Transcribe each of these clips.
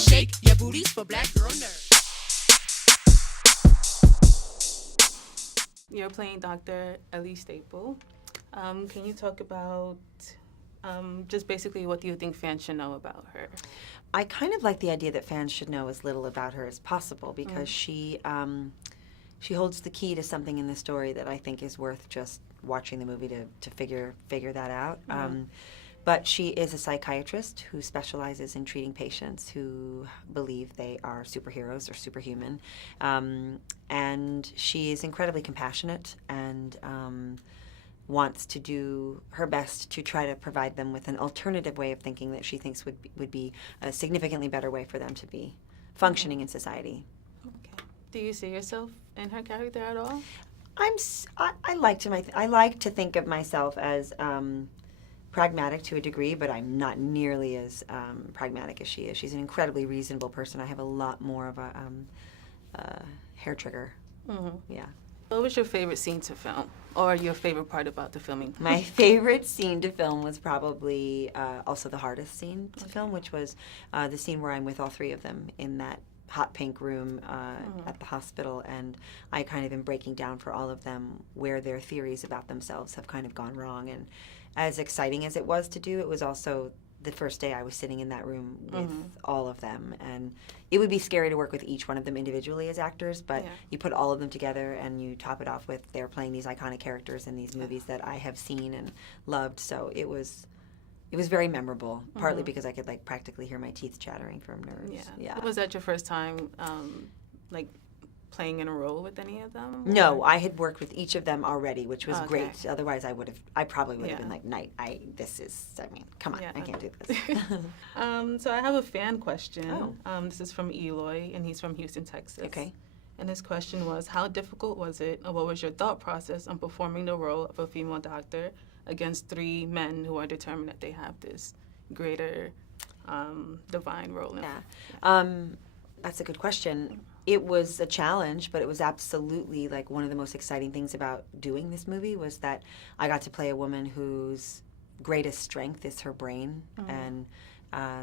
shake your booties for black girl nerds. You're playing Dr. Ellie Staple. Can you talk about just basically what do you think fans should know about her? I kind of like the idea that fans should know as little about her as possible because she holds the key to something in the story that I think is worth just watching the movie to figure that out. But she is a psychiatrist who specializes in treating patients who believe they are superheroes or superhuman. And she is incredibly compassionate and wants to do her best to try to provide them with an alternative way of thinking that she thinks would be a significantly better way for them to be functioning in society. Okay. Do you see yourself in her character at all? I like to think of myself as pragmatic to a degree, but I'm not nearly as pragmatic as she is. She's an incredibly reasonable person. I have a lot more of a hair trigger. Yeah. What was your favorite scene to film, or your favorite part about the filming? My favorite scene to film was probably also the hardest scene to film, which was the scene where I'm with all three of them in that hot pink room at the hospital, and I kind of am breaking down for all of them where their theories about themselves have kind of gone wrong. And as exciting as it was to do, it was also the first day I was sitting in that room with all of them, and it would be scary to work with each one of them individually as actors, but you put all of them together and you top it off with they're playing these iconic characters in these movies that I have seen and loved. So it was very memorable, partly because I could like practically hear my teeth chattering from nerves. Yeah. Was that your first time like playing in a role with any of them? No, I had worked with each of them already, which was great. Otherwise, I probably would have been like, come on, I can't do this. So I have a fan question. This is from Eloy, and he's from Houston, Texas. Okay. And his question was, how difficult was it, or what was your thought process on performing the role of a female doctor against three men who are determined that they have this greater divine role? That's a good question. It was a challenge, but it was absolutely like one of the most exciting things about doing this movie was that I got to play a woman whose greatest strength is her brain, and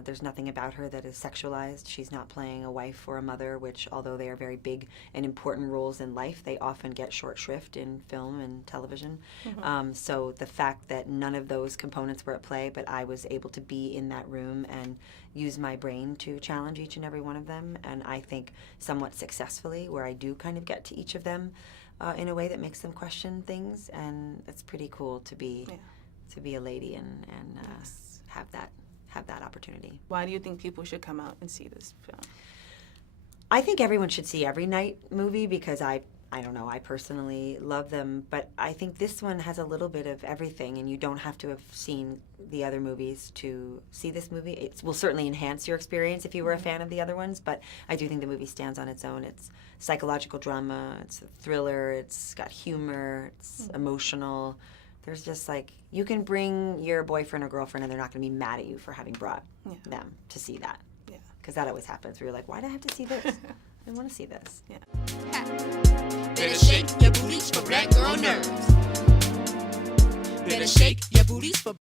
there's nothing about her that is sexualized. She's not playing a wife or a mother, which, although they are very big and important roles in life, they often get short shrift in film and television. So the fact that none of those components were at play, but I was able to be in that room and use my brain to challenge each and every one of them, and I think somewhat successfully, where I do kind of get to each of them in a way that makes them question things, and it's pretty cool to be a lady and have that opportunity. Why do you think people should come out and see this film? I think everyone should see every night movie because I don't know, I personally love them, but I think this one has a little bit of everything, and you don't have to have seen the other movies to see this movie. It will certainly enhance your experience if you were a fan of the other ones, but I do think the movie stands on its own. It's psychological drama, it's a thriller, it's got humor, it's emotional. There's just like, you can bring your boyfriend or girlfriend and they're not going to be mad at you for having brought them to see that. Yeah. Because that always happens where you're like, why do I have to see this? I want to see this. Yeah. Better shake your booties for black girl nerds. Better shake your booties for